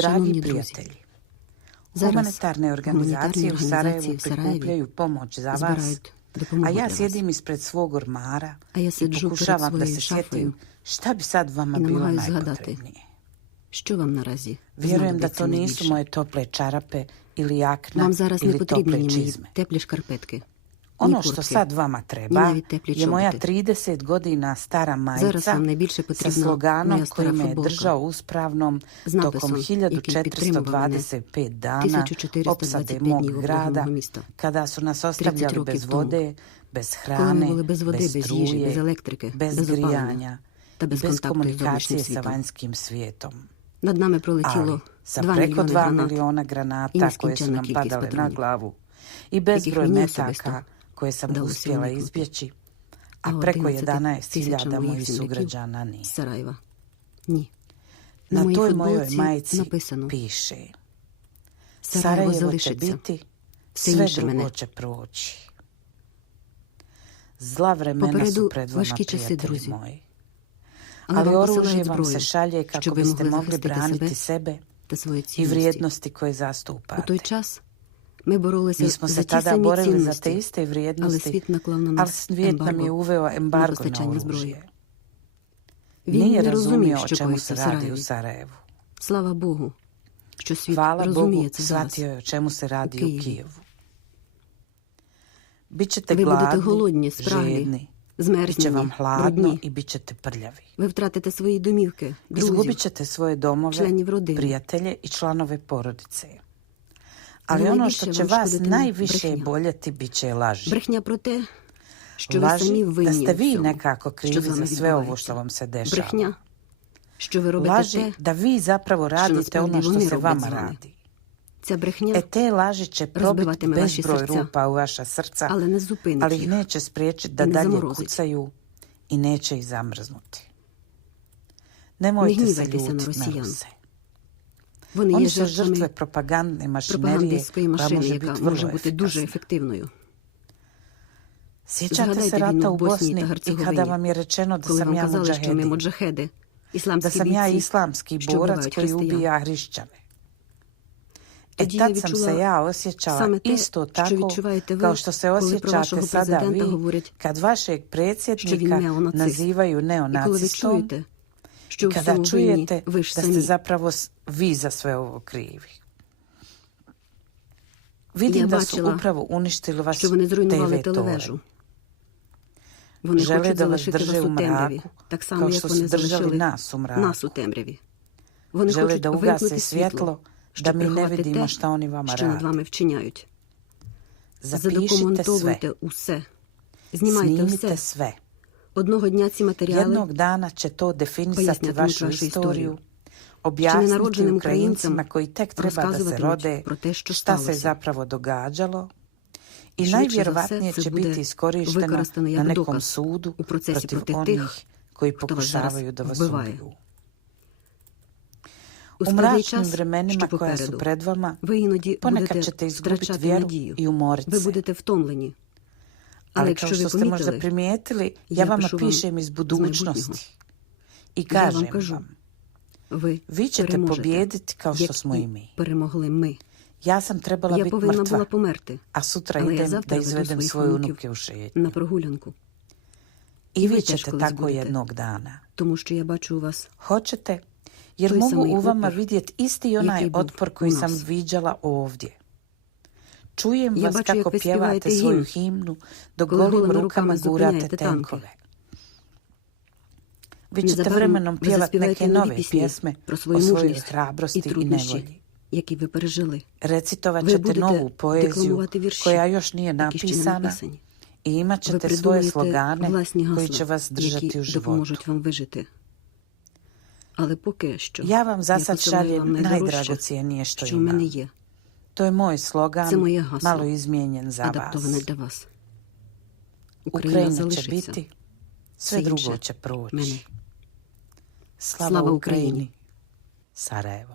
Dragi prijatelji, humanitarne organizacije u Sarajevu prikupljaju pomoć za vas, a ja sjedim ispred svog ormara i pokušavam da se sjetim šta bi sad vama bilo najpotrebnije. Vjerujem da to nisu moje tople čarape ili jakna ili tople čizme. Ono što sad vama treba je moja 30 godina stara majica sa sloganom koji me je držao uspravnom tokom 1425 dana opsade mog grada, kada su nas ostavljali bez vode, bez hrane, bez struje, bez grijanja i bez komunikacije sa vanjskim svijetom. Ali sa preko 2 miliona granata koje su nam padale na glavu i bezbroj metaka koje sam uspjela izbjeći, a preko 11.000 mojih sugrađana nije. Na toj mojoj majici piše: Sarajevo će biti, sve drugo će proći. Zla vremena su pred vama, prijatelji moji. Ali oružje vam se šalje kako biste mogli braniti sebe i vrijednosti koje zastupate. Mi smo se tada borili za te iste vrijednosti, ali svijet nam je uveo embargo na oružje. Nije razumio o čemu se radi u Sarajevu. Hvala Bogu, shvatio je o čemu se radi u Kijevu. Bićete gladni, žedni, biće vam hladno i bit ćete prljavi. Izgubit ćete svoje domove, prijatelje i članove porodice. Ali ono što će vas najviše boljeti bit će laži. Laži da ste vi nekako krivi za sve ovo što vam se dešava. Laži da vi zapravo radite ono što se vama radi. Te laži će probiti bezbroj rupa u vaša srca, ali ih neće spriječiti da dalje kucaju i neće ih zamrznuti. Nemojte se ljutiti na Ruse. Oni su žrtve propagandne mašinerije koja može biti vrlo efikasna. Sjećate se rata u Bosni i kada vam je rečeno da sam ja mudžahedin, da sam ja islamski borac koji ubija hrišćane. Tad sam se ja osjećala isto tako kao što se osjećate sada vi kad vašeg predsjednika nazivaju neonacistom i kada čujete da ste zapravo vi za sve ovo krivi. Vidim da su upravo uništili vaš TV toren. Žele da vas drže u mraku, kao što su držali nas u mraku. Žele da ugase svjetlo, da mi ne vidimo šta oni vama rade. Zapišite sve. Snimite sve. Jednog dana će to definisati vašu istoriju, objasniti Ukrajincima koji tek treba da se rode šta se zapravo događalo i najvjerovatnije će biti iskorišteno na nekom sudu protiv onih koji pokušavaju da vas ubiju. U mračnim vremenima koja su pred vama, ponekad ćete izgubiti vjeru i umoriti se. Ali kao što ste možda primijetili, ja vama pišem iz budućnosti i kažem vam, vi ćete pobijediti kao što smo i mi. Ja sam trebala biti mrtva, a sutra idem da izvedem svoje unuke u šetnju. I vi ćete tako jednog dana. Hoćete, jer mogu u vama vidjeti isti onaj otpor koji sam viđala ovdje. Čujem vas kako pjevate svoju himnu, dok golim rukama gurate tenkove. Vi ćete vremenom pjevati neke nove pjesme o svojoj hrabrosti i nevolji. Recitovat ćete novu poeziju koja još nije napisana i imat ćete svoje slogane koji će vas držati u životu. Ja vam za sad šaljem najdragocijenije što imam. To je moj slogan, malo izmijenjen za vas. Ukrajina će biti, sve drugo će proći. Slava Ukrajini, Sarajevo.